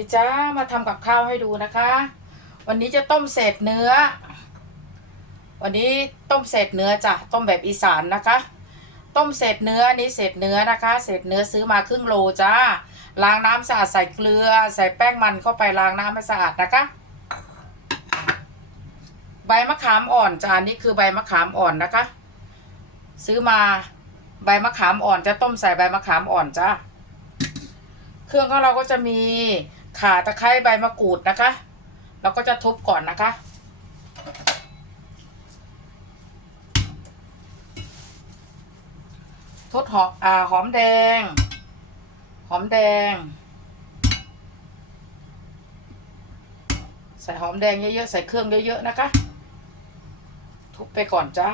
ดีจ้ามาทำกับข้าวให้ดูนะคะ วันนี้จะต้มเศษเนื้อ วันนี้ต้มเศษเนื้อจ้ะต้มแบบอีสานนะคะ ต้มเศษเนื้อนี้เศษเนื้อนะคะ เศษเนื้อซื้อมาครึ่งโลจ้าล้างน้ำสะอาดใส่เกลือ ใส่แป้งมันเข้าไปล้างน้ำให้สะอาดนะคะ ใบมะขามอ่อนจ้านนี่คือใบมะขามอ่อนนะคะ ซื้อมาใบมะขามอ่อนจะต้มใส่ใบมะขามอ่อนจ้าเครื่องของเราก็จะมี ข่าตะไคร้ใบมะกรูดนะคะ เราก็จะทุบก่อนนะคะ ทุบหอมอ่าหอมแดง หอมแดง ใส่หอมแดงเยอะๆ ใส่เครื่องเยอะๆ นะคะ ทุบไปก่อนจ้า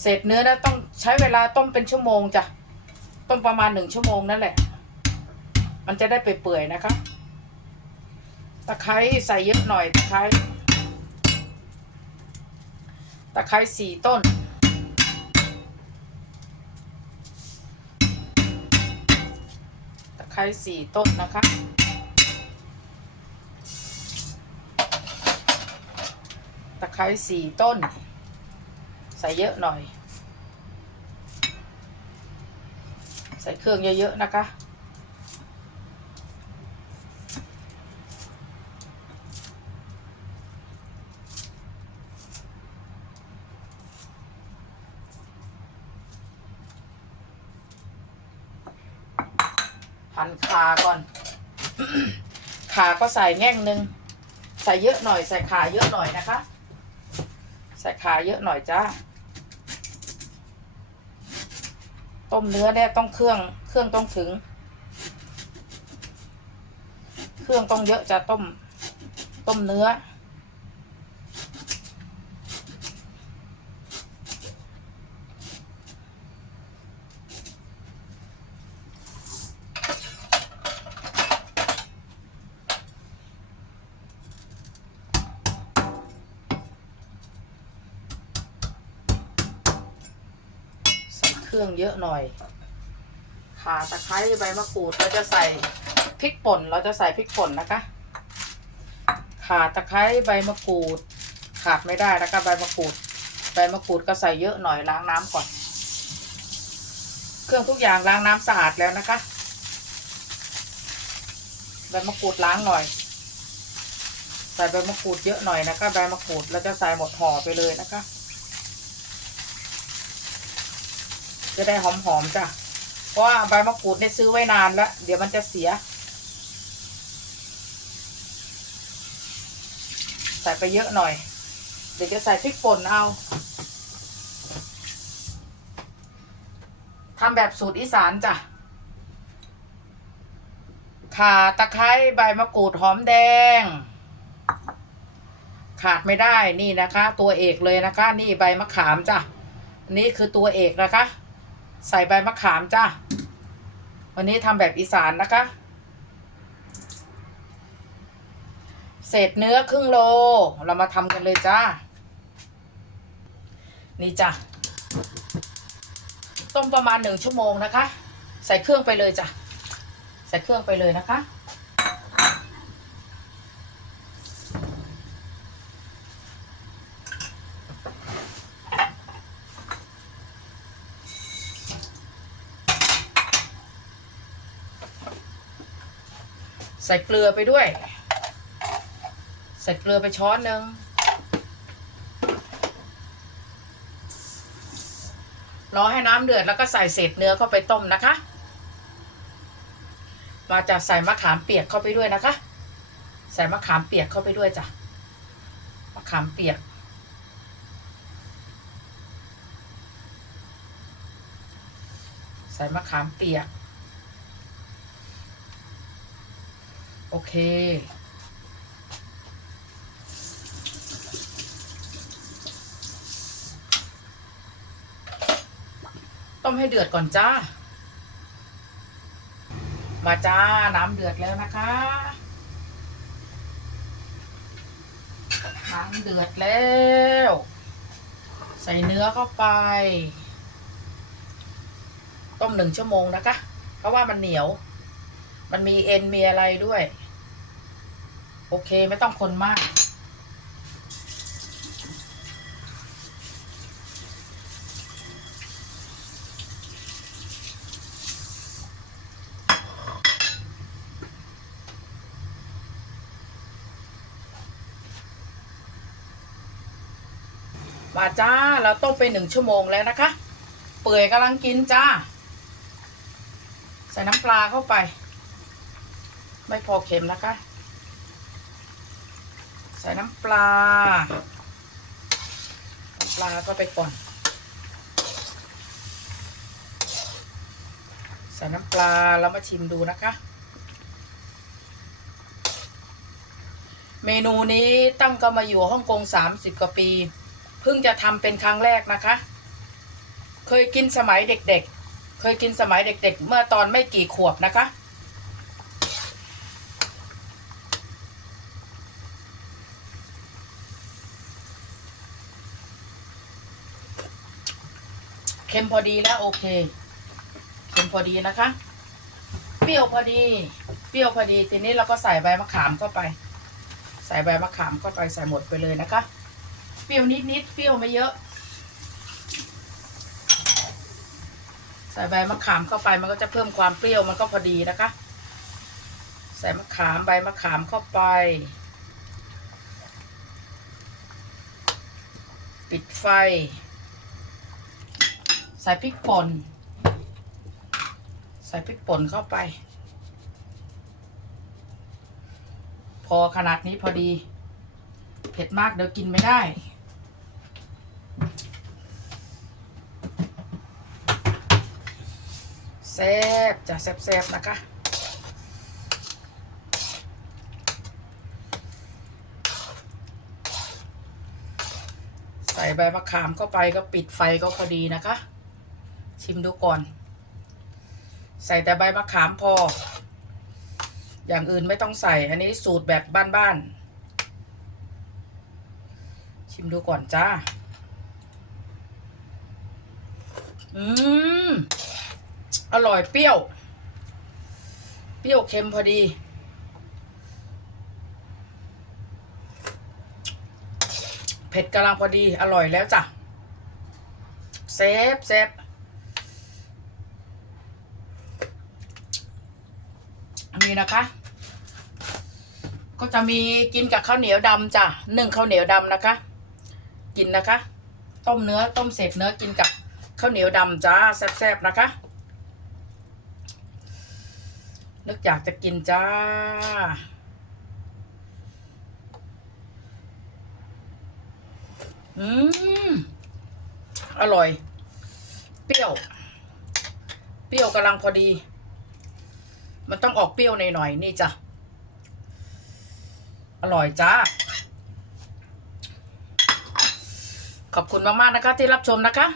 เศษเนื้อนะต้องใช้เวลาต้มเป็นชั่วโมงจ้ะ ต้มประมาณหนึ่งชั่วโมงนั่นแหละ มันจะได้เปื่อยๆนะคะ ตะไคร้ใส่เยอะหน่อย ตะไคร้ ตะไคร้สี่ต้น ตะไคร้สี่ต้นนะคะตะไคร้สี่ต้น ใส่เยอะหน่อย ใส่เครื่องเยอะๆนะคะันขาก่อน ขาก็ใส่แง่งหนึ่งใส่เยอะหน่อย ใส่ขาเยอะหน่อยนะคะ ใส่ขาเยอะหน่อยจ้าต้มเนื้อเนี่ยต้องเครื่องเครื่องต้องถึง เครื่องต้องเยอะจะต้ม ต้มเนื้อ รื่องเยอะหน่อย ข่าตะไคร้ใบมะกรูดเราจะใส่พริกป่น เราจะใส่พริกป่นนะคะ ข่าตะไคร้ใบมะกรูด ขาดไม่ได้นะคะใบมะกรูด ใบมะกรูดก็ใส่เยอะหน่อยล้างน้ำก่อน เครื่องทุกอย่างล้างน้ำสะอาดแล้วนะคะใบมะกรูดล้างหน่อยใส่ใบมะกรูดเยอะหน่อยนะคะใบมะกรูดเราจะใส่หมดห่อไปเลยนะคะ จะได้หอมๆจ้ะ เพราะว่าใบมะกรูดเนี่ยซื้อไว้นานแล้ว เดี๋ยวมันจะเสีย ใส่ไปเยอะหน่อย เดี๋ยวจะใส่พริกป่นเอาทำแบบสูตรอีสานจ้ะข่าตะไคร้ใบมะกรูดหอมแดง ขาดไม่ได้นี่นะคะ ตัวเอกเลยนะคะ นี่ใบมะขามจ้ะนี่คือตัวเอกนะคะ ใส่ใบมะขามจ้าวันนี้ทำแบบอีสานนะคะ เศษเนื้อครึ่งโล เรามาทำกันเลยจ้า นี่จ้ะต้มประมาณหนึ่งชั่วโมงนะคะ ใส่เครื่องไปเลยจ้ะ ใส่เครื่องไปเลยนะคะ ใส่เกลือไปด้วย ใส่เกลือไปช้อนหนึ่งรอให้น้ำเดือดแล้วก็ใส่เศษเนื้อเข้าไปต้มนะคะ มาจะใส่มะขามเปียกเข้าไปด้วยนะคะ ใส่มะขามเปียกเข้าไปด้วยจ้ะ มะขามเปียก ใส่มะขามเปียก โอเค ต้มให้เดือดก่อนจ้า มาจ้า น้ำเดือดแล้วนะคะ น้ำเดือดแล้ว ใส่เนื้อเข้าไป ต้มหนึ่งชั่วโมงนะคะ เพราะว่ามันเหนียว มันมีเอ็นมีอะไรด้วย โอเคไม่ต้องคนมาก มาจ้า เราต้มไปหนึ่งชั่วโมงแล้วนะคะ เปื่อยกำลังกินจ้า ใส่น้ำปลาเข้าไป ไม่พอเค็มนะคะ ใส่น้ำปลา น้ำปลาก็ไปก่อน ใส่น้ำปลาแล้วมาชิมดูนะคะ เมนูนี้ตั้งก็มาอยู่ฮ่องกงสามสิบกว่าปี เพิ่งจะทำเป็นครั้งแรกนะคะ เคยกินสมัยเด็กๆ เคยกินสมัยเด็ก ๆ เมื่อตอนไม่กี่ขวบนะคะ เค็มพอดีแล้วโอเคเค็มพอดีนะคะ เปรี้ยวพอดี เปรี้ยวพอดี ทีนี้เราก็ใส่ใบมะขามเข้าไป ใส่ใบมะขามเข้าไปใส่หมดไปเลยนะคะ เปรี้ยวนิดๆเปรี้ยวไม่เยอะ ใส่ใบมะขามเข้าไปมันก็จะเพิ่มความเปรี้ยวมันก็พอดีนะคะ ใส่มะขามใบมะขามเข้าไป ปิดไฟ ใส่พริกป่น ใส่พริกป่นเข้าไป พอขนาดนี้พอดี เผ็ดมากเดี๋ยวกินไม่ได้ แซ่บจะแซ่บๆนะคะใส่ใบมะขามเข้าไปก็ปิดไฟก็พอดีนะคะ ชิมดูก่อน ใส่แต่ใบมะขามพอ อย่างอื่นไม่ต้องใส่ อันนี้สูตรแบบบ้านๆ ชิมดูก่อนจ้า อืม อร่อยเปรี้ยว เปรี้ยวเค็มพอดีเผ็ดกำลังพอดี อร่อยแล้วจ้ะ เซฟเซฟ นี่นะคะ ก็จะมีกินกับข้าวเหนียวดำจ้ะนึ่งข้าวเหนียวดำนะคะ กินนะคะ ต้มเนื้อต้มเศษเนื้อกินกับข้าวเหนียวดำจ้าแซ่บๆนะคะนึกอยากจะกินจ้า อืม อร่อย เปรี้ยว เปรี้ยวกำลังพอดี มันต้องออกเปรี้ยวหน่อยๆนี่จ้ะ อร่อยจ้า ขอบคุณมากๆนะคะที่รับชมนะคะ